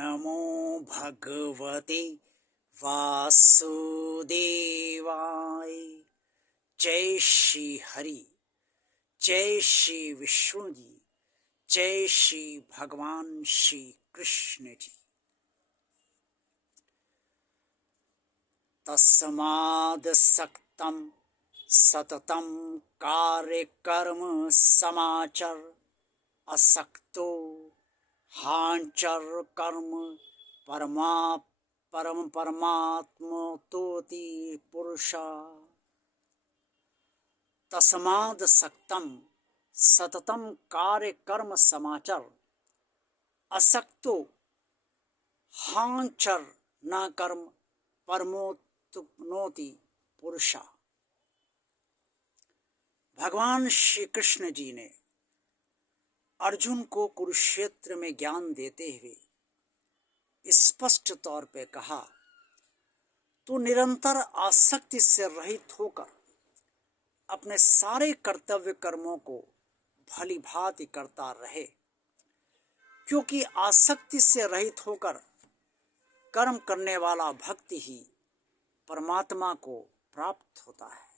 नमो भगवते वासुदेवाय। जय श्री हरि, जय श्री विष्णु जी, जय श्री भगवान श्री कृष्ण जी। तस्मादसक्तं सततं कार्य कर्म समाचर, असक्तो हांचर कर्म परमात्मतोति पुरुषा। तस्मादसक्तं सततं कार्य कर्म समाचर, असक्तो हांचर न कर्म परमोत्पनोति पुरुषा। भगवान श्री कृष्ण जी ने अर्जुन को कुरुक्षेत्र में ज्ञान देते हुए स्पष्ट तौर पे कहा, तू निरंतर आसक्ति से रहित होकर अपने सारे कर्तव्य कर्मों को भली भांति करता रहे, क्योंकि आसक्ति से रहित होकर कर्म करने वाला भक्त ही परमात्मा को प्राप्त होता है।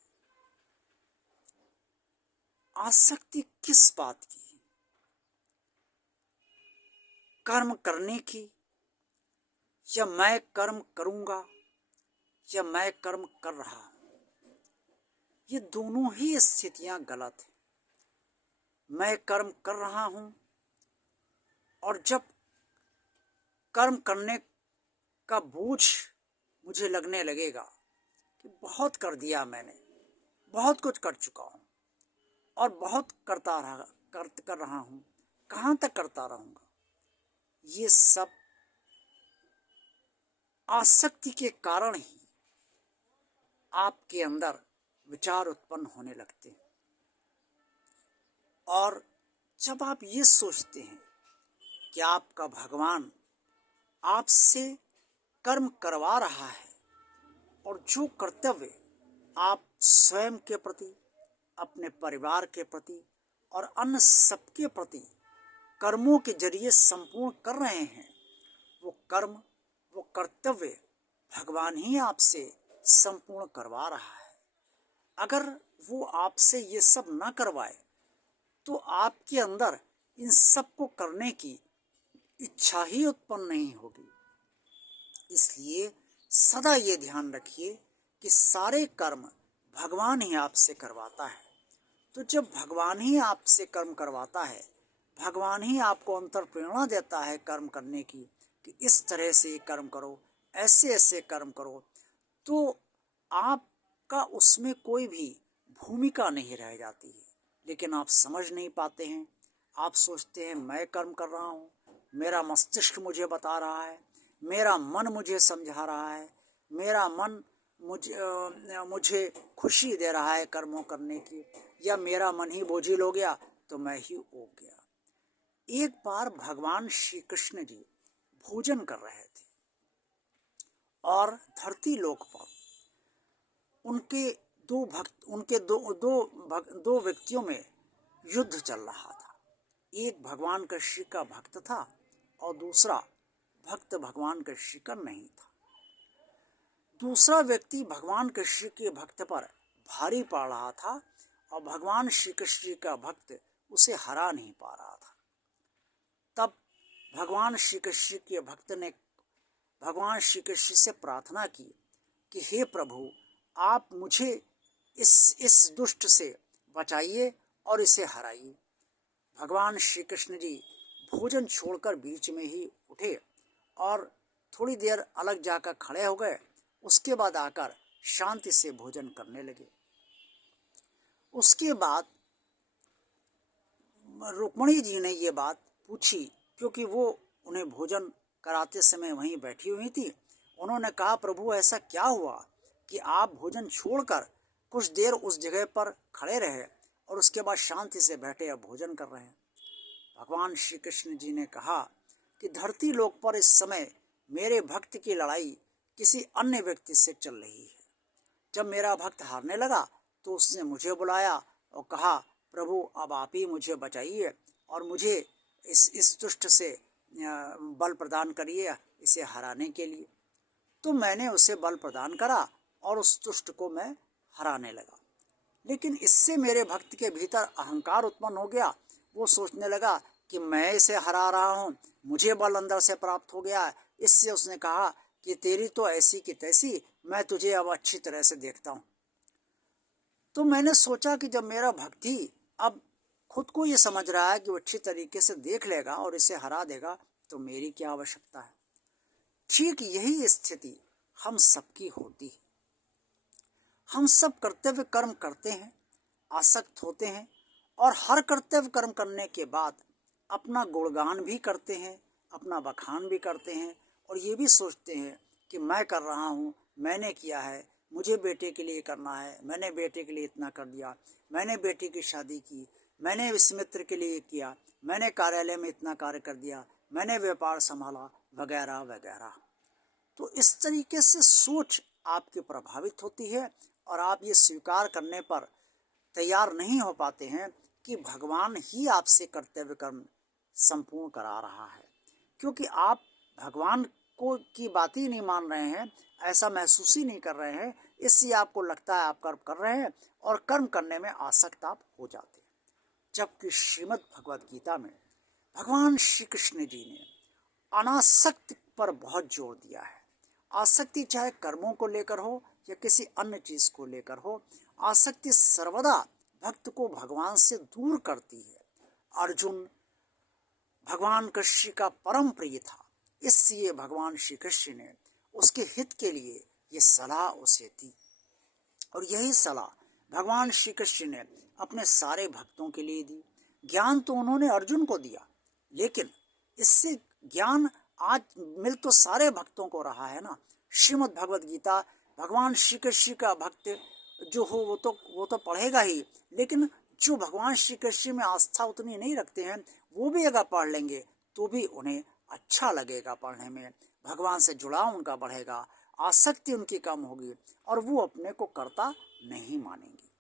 आसक्ति किस बात की? कर्म करने की, या मैं कर्म करूंगा या मैं कर्म कर रहा हूं। ये दोनों ही स्थितियां गलत हैं। मैं कर्म कर रहा हूं और जब कर्म करने का बोझ मुझे लगने लगेगा कि बहुत कर दिया मैंने, बहुत कुछ कर चुका हूं और बहुत कर रहा हूं, कहां तक करता रहूंगा, ये सब आसक्ति के कारण ही आपके अंदर विचार उत्पन्न होने लगते हैं। और जब आप ये सोचते हैं कि आपका भगवान आपसे कर्म करवा रहा है और जो कर्तव्य आप स्वयं के प्रति, अपने परिवार के प्रति और अन्य सबके प्रति कर्मों के जरिए संपूर्ण कर रहे हैं, वो कर्म, वो कर्तव्य भगवान ही आपसे संपूर्ण करवा रहा है। अगर वो आपसे ये सब न करवाए तो आपके अंदर इन सब को करने की इच्छा ही उत्पन्न नहीं होगी। इसलिए सदा ये ध्यान रखिए कि सारे कर्म भगवान ही आपसे करवाता है। तो जब भगवान ही आपसे कर्म करवाता है, भगवान ही आपको अंतर प्रेरणा देता है कर्म करने की कि इस तरह से कर्म करो, ऐसे ऐसे कर्म करो, तो आपका उसमें कोई भी भूमिका नहीं रह जाती है। लेकिन आप समझ नहीं पाते हैं। आप सोचते हैं मैं कर्म कर रहा हूँ, मेरा मस्तिष्क मुझे बता रहा है, मेरा मन मुझे समझा रहा है, मेरा मन मुझे खुशी दे रहा है कर्मों करने की, या मेरा मन ही बोझिल हो गया तो मैं ही उग गया। एक बार भगवान श्री कृष्ण जी भोजन कर रहे थे और धरती लोक पर उनके दो व्यक्तियों में युद्ध चल रहा था। एक भगवान कृष्ण का भक्त था और दूसरा भक्त भगवान कृष्ण का नहीं था। दूसरा व्यक्ति भगवान कृष्ण के भक्त पर भारी पड़ रहा था और भगवान श्री कृष्ण का भक्त उसे हरा नहीं पा रहा था। तब भगवान श्री कृष्ण के भक्त ने भगवान श्री कृष्ण से प्रार्थना की कि हे प्रभु, आप मुझे इस दुष्ट से बचाइए और इसे हराइए। भगवान श्री कृष्ण जी भोजन छोड़कर बीच में ही उठे और थोड़ी देर अलग जाकर खड़े हो गए। उसके बाद आकर शांति से भोजन करने लगे। उसके बाद रुक्मिणी जी ने ये बात पूछी, क्योंकि वो उन्हें भोजन कराते समय वहीं बैठी हुई थी। उन्होंने कहा, प्रभु ऐसा क्या हुआ कि आप भोजन छोड़कर कुछ देर उस जगह पर खड़े रहे और उसके बाद शांति से बैठे और भोजन कर रहे हैं। भगवान श्री कृष्ण जी ने कहा कि धरती लोक पर इस समय मेरे भक्त की लड़ाई किसी अन्य व्यक्ति से चल रही है। जब मेरा भक्त हारने लगा तो उसने मुझे बुलाया और कहा, प्रभु अब आप ही मुझे बचाइए और मुझे इस दुष्ट से बल प्रदान करिए इसे हराने के लिए। तो मैंने उसे बल प्रदान करा और उस दुष्ट को मैं हराने लगा। लेकिन इससे मेरे भक्त के भीतर अहंकार उत्पन्न हो गया। वो सोचने लगा कि मैं इसे हरा रहा हूँ, मुझे बल अंदर से प्राप्त हो गया है। इससे उसने कहा कि तेरी तो ऐसी की तैसी, मैं तुझे अब अच्छी तरह से देखता हूँ। तो मैंने सोचा कि जब मेरा भक्ति अब खुद को ये समझ रहा है कि वो अच्छी तरीके से देख लेगा और इसे हरा देगा, तो मेरी क्या आवश्यकता है। ठीक यही स्थिति हम सबकी होती है। हम सब कर्तव्य कर्म करते हैं, आसक्त होते हैं और हर कर्तव्य कर्म करने के बाद अपना गुणगान भी करते हैं, अपना बखान भी करते हैं और ये भी सोचते हैं कि मैं कर रहा हूँ, मैंने किया है, मुझे बेटे के लिए करना है, मैंने बेटे के लिए इतना कर दिया, मैंने बेटी की शादी की, मैंने इस मित्र के लिए किया, मैंने कार्यालय में इतना कार्य कर दिया, मैंने व्यापार संभाला, वगैरह वगैरह। तो इस तरीके से सोच आपकी प्रभावित होती है और आप ये स्वीकार करने पर तैयार नहीं हो पाते हैं कि भगवान ही आपसे कर्तव्य कर्म संपूर्ण करा रहा है, क्योंकि आप भगवान को की बात ही नहीं मान रहे हैं, ऐसा महसूस ही नहीं कर रहे हैं। इसलिए आपको लगता है आप कर्म कर रहे हैं और कर्म करने में आसक्त आप हो जाते हैं। जबकि श्रीमद् भगवद गीता में भगवान श्री कृष्ण जी ने अनासक्ति पर बहुत जोर दिया है। आसक्ति चाहे कर्मों को लेकर हो या किसी अन्य चीज को लेकर हो, आसक्ति सर्वदा भक्त को भगवान से दूर करती है। अर्जुन भगवान कृष्ण का परम प्रिय था, इसलिए भगवान श्री कृष्ण ने उसके हित के लिए ये सलाह उसे दी और यही सलाह भगवान श्री कृष्ण ने अपने सारे भक्तों के लिए दी। ज्ञान तो उन्होंने अर्जुन को दिया, लेकिन इससे ज्ञान आज मिल तो सारे भक्तों को रहा है ना। श्रीमद् भगवद गीता भगवान श्री कृष्ण का भक्त जो हो वो तो पढ़ेगा ही, लेकिन जो भगवान श्री कृष्ण में आस्था उतनी नहीं रखते हैं वो भी अगर पढ़ लेंगे तो भी उन्हें अच्छा लगेगा पढ़ने में, भगवान से जुड़ाव उनका बढ़ेगा, आसक्ति उनकी कम होगी और वो अपने को कर्ता नहीं मानेंगे।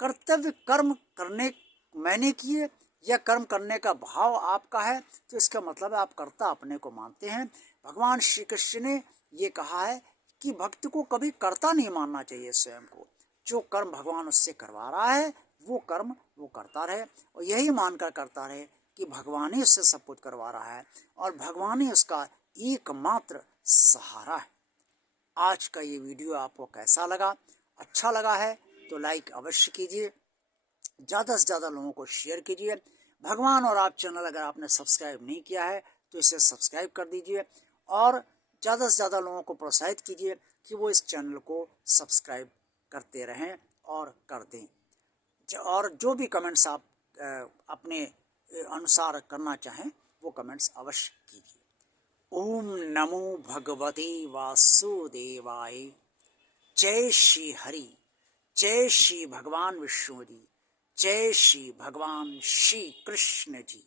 कर्तव्य कर्म करने मैंने किए या कर्म करने का भाव आपका है तो इसका मतलब है आप कर्ता अपने को मानते हैं। भगवान श्री कृष्ण ने ये कहा है कि भक्त को कभी कर्ता नहीं मानना चाहिए स्वयं को। जो कर्म भगवान उससे करवा रहा है वो कर्म वो करता रहे और यही मानकर करता रहे कि भगवान ही उससे सब कुछ करवा रहा है और भगवान ही उसका एकमात्र सहारा है। आज का ये वीडियो आपको कैसा लगा? अच्छा लगा है तो लाइक अवश्य कीजिए, ज़्यादा से ज़्यादा लोगों को शेयर कीजिए। भगवान और आप चैनल अगर आपने सब्सक्राइब नहीं किया है तो इसे सब्सक्राइब कर दीजिए और ज़्यादा से ज़्यादा लोगों को प्रोत्साहित कीजिए कि वो इस चैनल को सब्सक्राइब करते रहें और कर दें। और जो भी कमेंट्स आप अपने अनुसार करना चाहें वो कमेंट्स अवश्य कीजिए। ओम नमो भगवते वासुदेवाय। जय श्री हरि, जय श्री भगवान विष्णु जी, जय श्री भगवान श्री कृष्ण जी।